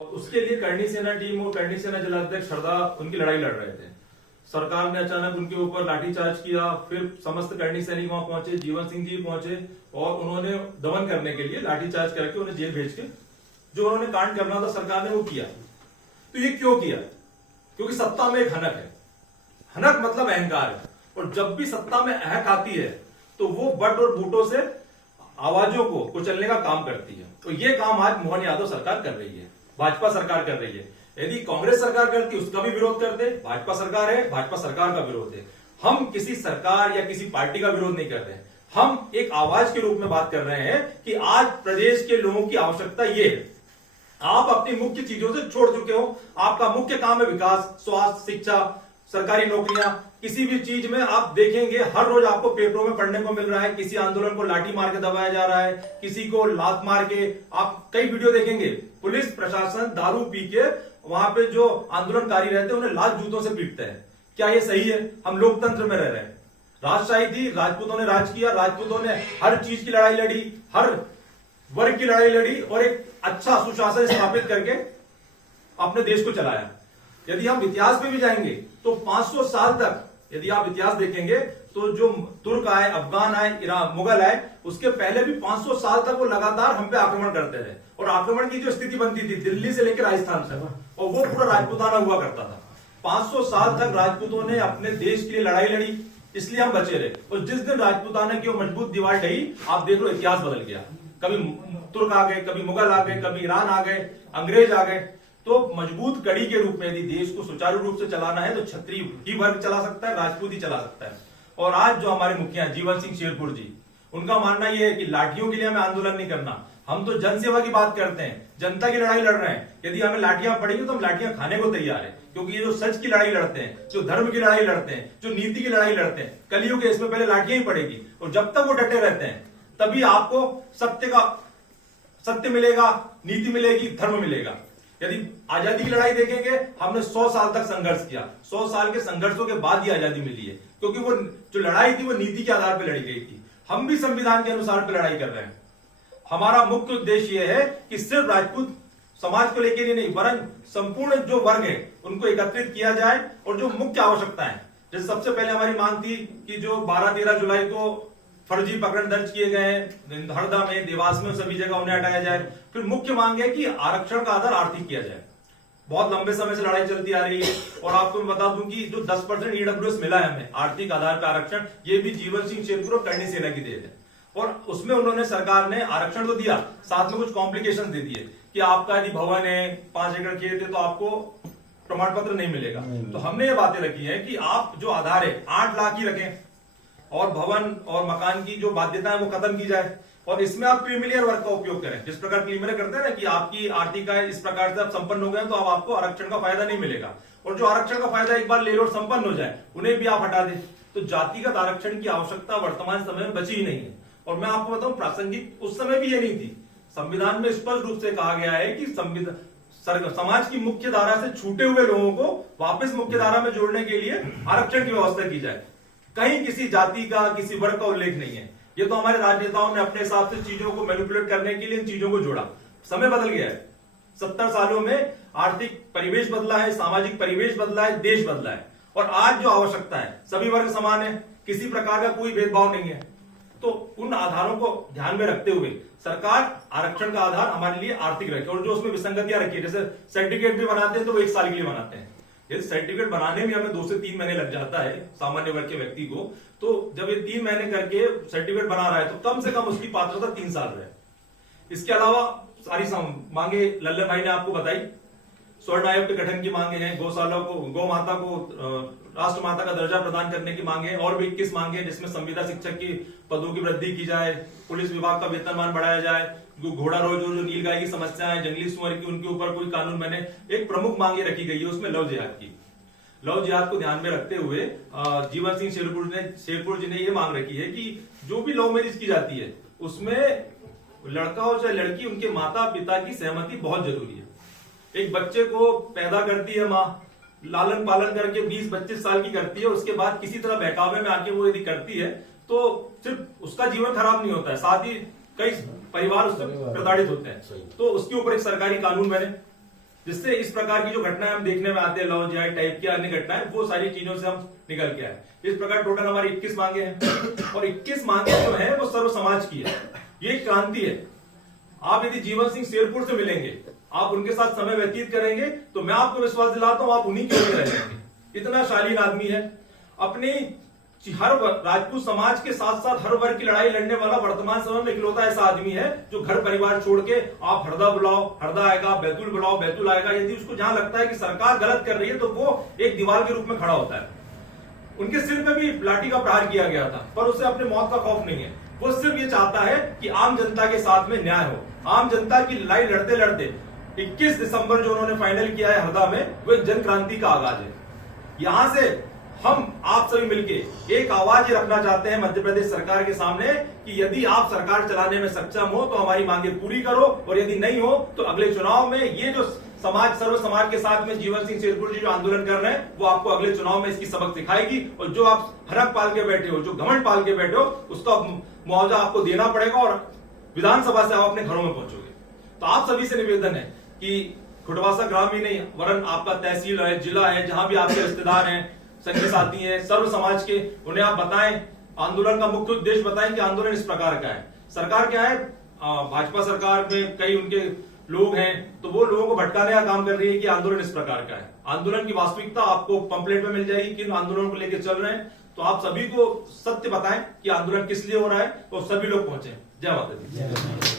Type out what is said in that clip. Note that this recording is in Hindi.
उसके लिए करणी सेना टीम और करणी सेना जिलाध्यक्ष हरदा उनकी लड़ाई लड़ रहे थे। सरकार ने अचानक उनके ऊपर लाठीचार्ज किया, फिर समस्त करणी सैनिक वहां पहुंचे, जीवन सिंह जी पहुंचे और उन्होंने दमन करने के लिए लाठीचार्ज करके उन्हें जेल भेज के जो उन्होंने कांड करना था सरकार ने वो किया। तो ये क्यों किया? क्योंकि सत्ता में एक हनक है। हनक मतलब अहंकार है, और जब भी सत्ता में अहक आती है तो वो बट और बूटों से आवाजों को कुचलने का काम करती है। तो ये काम आज मोहन यादव सरकार कर रही है, भाजपा सरकार कर रही है। यदि कांग्रेस सरकार करती उसका भी विरोध करते, भाजपा सरकार है, भाजपा सरकार का विरोध है। हम किसी सरकार या किसी पार्टी का विरोध नहीं कर रहे हैं, हम एक आवाज के रूप में बात कर रहे हैं कि आज प्रदेश के लोगों की आवश्यकता ये है। आप अपनी मुख्य चीजों से छोड़ चुके हो, आपका मुख्य काम है विकास, स्वास्थ्य, शिक्षा, सरकारी नौकरियां। किसी भी चीज में आप देखेंगे हर रोज आपको पेपरों में पढ़ने को मिल रहा है किसी आंदोलन को लाठी मार के दबाया जा रहा है, किसी को लात मार के। आप कई वीडियो देखेंगे, पुलिस प्रशासन दारू पी के वहां पे जो आंदोलनकारी रहते हैं उन्हें लात जूतों से पीटते हैं। क्या ये सही है? हम लोकतंत्र में रह रहे हैं। राजशाही थी, राजपूतों ने राज किया, राजपूतों ने हर चीज की लड़ाई लड़ी, हर वर्ग की लड़ाई लड़ी और एक अच्छा सुशासन स्थापित करके अपने देश को चलाया। यदि हम इतिहास में भी जाएंगे तो 500 साल तक यदि आप इतिहास देखेंगे तो जो तुर्क आए, अफगान आए, ईरान, मुगल आए, उसके पहले भी 500 साल तक वो लगातार हम पे आक्रमण करते रहे। और आक्रमण की जो स्थिति बनती थी दिल्ली से लेकर राजस्थान तक, और वो पूरा राजपूताना हुआ करता था। 500 साल तक राजपूतों ने अपने देश के लिए लड़ाई लड़ी, इसलिए हम बचे रहे। और जिस दिन राजपूताना की वो मजबूत दीवार ढही, आप देख लो इतिहास बदल गया। कभी तुर्क आ गए, कभी मुगल आ गए, कभी ईरान आ गए, अंग्रेज आ गए। तो मजबूत कड़ी के रूप में यदि देश को सुचारू रूप से चलाना है तो क्षत्रिय ही वर्ग चला सकता है, राजपूत ही चला सकता है। और आज जो हमारे मुखिया जीवन सिंह शेरपुर जी, उनका मानना यह है कि लाठियों के लिए हमें आंदोलन नहीं करना, हम तो जनसेवा की बात करते हैं, जनता की लड़ाई लड़ रहे हैं। यदि हमें लाठियां पड़ेंगी तो हम लाठियां खाने को तैयार है, क्योंकि ये जो सच की लड़ाई लड़ते हैं, जो धर्म की लड़ाई लड़ते हैं, जो नीति की लड़ाई लड़ते हैं, कलयुग के इसमें पहले लाठियां ही पड़ेगी। और जब तक वो डटे रहते हैं तभी आपको सत्य मिलेगा, नीति मिलेगी, धर्म मिलेगा। यदि आजादी की लड़ाई देखेंगे, हमने 100 साल तक संघर्ष किया, 100 साल के संघर्षों के बाद ही आजादी मिली है, क्योंकि वो जो लड़ाई थी वो नीति के आधार पर लड़ी गई थी। हम भी संविधान के अनुसार पे लड़ाई कर रहे हैं। हमारा मुख्य उद्देश्य यह है कि सिर्फ राजपूत समाज को लेकर ही नहीं, वरन संपूर्ण जो वर्ग है उनको एकत्रित किया जाए। और जो मुख्य आवश्यकता है, जैसे सबसे पहले हमारी मांग थी कि जो 12-13 जुलाई को फर्जी प्रकरण दर्ज किए गए हैं हरदा में, देवास में, सभी जगह उन्हें हटाया जाए। फिर मुख्य मांग है कि आरक्षण का आधार आर्थिक किया जाए। बहुत लंबे समय से लड़ाई चलती आ रही है, और आपको मैं बता दूं कि जो 10% ईडब्ल्यूएस मिला है हमें आर्थिक आधार पर आरक्षण, ये भी जीवन सिंह शेरपुर और करणी सेना की देन है। और उसमें उन्होंने, सरकार ने आरक्षण तो दिया, साथ में कुछ कॉम्प्लिकेशन दे दिए कि आपका यदि भवन है, 5 एकड़ खेत है तो आपको प्रमाण पत्र नहीं मिलेगा। तो हमने ये बातें रखी है कि आप जो आधार है 8 लाख ही रखें, और भवन और मकान की जो बाध्यता है वो खत्म की जाए। और इसमें आप क्रीमिलियर वर्ग का उपयोग करें, जिस प्रकार क्रीमिलियर करते हैं ना कि आपकी आर्थिक आय इस प्रकार से आप संपन्न हो गए तो अब आपको आरक्षण का फायदा नहीं मिलेगा। और जो आरक्षण का फायदा एक बार ले लो और संपन्न हो जाए, उन्हें भी आप हटा दें। तो जातिगत आरक्षण की आवश्यकता वर्तमान समय में बची ही नहीं है। और मैं आपको बताऊं, प्रासंगिक उस समय भी ये नहीं थी। संविधान में स्पष्ट रूप से कहा गया है कि समाज की मुख्य धारा से छूटे हुए लोगों को वापस मुख्य धारा में जोड़ने के लिए आरक्षण की व्यवस्था की जाए। कहीं किसी जाति का, किसी वर्ग का उल्लेख नहीं है। ये तो हमारे राजनेताओं ने अपने हिसाब से चीजों को मैनिपुलेट करने के लिए इन चीजों को जोड़ा। समय बदल गया है, 70 सालों में आर्थिक परिवेश बदला है, सामाजिक परिवेश बदला है, देश बदला है। और आज जो आवश्यकता है, सभी वर्ग समान है, किसी प्रकार का कोई भेदभाव नहीं है। तो उन आधारों को ध्यान में रखते हुए सरकार आरक्षण का आधार हमारे लिए आर्थिक रखे, और जो उसमें विसंगतियां रखी है, जैसे सर्टिफिकेट भी बनाते हैं तो वो 1 साल के लिए बनाते हैं। यदि सर्टिफिकेट बनाने में हमें 2 से 3 महीने लग जाता है सामान्य वर्ग के व्यक्ति को, तो जब ये 3 महीने करके सर्टिफिकेट बना रहा है तो कम से कम उसकी पात्रता 3 साल रहे। इसके अलावा सारी मांगे लल्लन भाई ने आपको बताई। स्वर्ण आयोग के गठन की मांगे हैं, गौशाला को, गौ माता को राष्ट्र माता का दर्जा प्रदान करने की मांगे, और भी 21 मांगे, जिसमें संविदा शिक्षक की पदों की वृद्धि की जाए, पुलिस विभाग का वेतनमान बढ़ाया जाए, घोड़ा रोज जो नीलगाय की समस्या है, जंगली सुअर की, उनके ऊपर कोई कानून मैंने एक प्रमुख मांग ये रखी गई है, उसमें लव जिहाद की। लव जिहाद को ध्यान में रखते हुए जीवन सिंह शेरपुर जी ने ये मांग रखी है कि जो भी लव मैरिज की जाती है उसमें लड़का हो चाहे लड़की, उनके माता पिता की सहमति बहुत जरूरी है। एक बच्चे को पैदा करती है माँ, लालन पालन करके 20-25 साल की करती है, उसके बाद किसी तरह बहकावे में आके वो यदि करती है तो सिर्फ उसका जीवन खराब नहीं होता है, साथ ही कई परिवार उससे प्रताड़ित होते हैं। तो उसके ऊपर एक सरकारी कानून बने जिससे इस प्रकार की जो घटनाएं हम देखने में आते हैं, लव जिहाद टाइप की अन्य घटनाएं, वो सारी चीजों से हम निकल के आए। इस प्रकार टोटल हमारी 21 मांगे हैं और 21 मांगे जो है वो सर्व समाज की है। ये क्रांति है। आप यदि जीवन सिंह शेरपुर से मिलेंगे, आप उनके साथ समय व्यतीत करेंगे, तो मैं आपको विश्वास दिलाता हूं आप उन्हीं के लिए रहेंगे। इतना शालीन आदमी है। अपनी हर राजपूत समाज के साथ साथ हर वर्ग की लड़ाई लड़ने वाला वर्तमान समय में इकलौता ऐसा आदमी है जो घर परिवार छोड़ के आप हरदा बुलाओ, हरदा आएगा, बैतूल बुलाओ, बैतूल आएगा। यदि उसको जहां लगता है कि सरकार गलत कर रही है तो वो एक दीवार के रूप में खड़ा होता है। उनके सिर पे भी लाठी का प्रहार किया गया था, पर उसे अपने मौत का खौफ नहीं है। वो सिर्फ ये चाहता है कि आम जनता के साथ में न्याय हो। आम जनता की लड़ाई लड़ते लड़ते 21 दिसंबर जो उन्होंने फाइनल किया है हरदा में, वो एक जन क्रांति का आगाज है। यहां से हम आप सभी मिलके एक आवाज ये रखना चाहते हैं मध्य प्रदेश सरकार के सामने कि यदि आप सरकार चलाने में सक्षम हो तो हमारी मांगे पूरी करो, और यदि नहीं हो तो अगले चुनाव में ये जो समाज सर्व समाज के साथ में जीवन सिंह शेरपुर जी जो आंदोलन कर रहे हैं वो आपको अगले चुनाव में इसकी सबक सिखाएगी। और जो आप हरक पाल के बैठे हो, जो घमंड पाल के बैठे हो, उसका मुआवजा आपको देना पड़ेगा और विधानसभा से आप अपने घरों में पहुंचोगे। तो आप सभी से निवेदन है कि खुटवासा ग्राम ही नहीं वरन आपका तहसील है, जिला है, जहां भी आपके रिश्तेदार हैं, संगी साथी हैं, सर्व समाज के, उन्हें आप बताएं, आंदोलन का मुख्य उद्देश्य बताएं कि आंदोलन इस प्रकार का है। सरकार क्या है, भाजपा सरकार में कई उनके लोग हैं तो वो लोगों को भटकाने का काम कर रही है कि आंदोलन इस प्रकार का है। आंदोलन की वास्तविकता आपको पंपलेट में मिल जाएगी, किन आंदोलन को लेकर चल रहे हैं। तो आप सभी को सत्य बताएं कि आंदोलन किस लिए हो रहा है, तो सभी लोग पहुंचे। जय माता दी।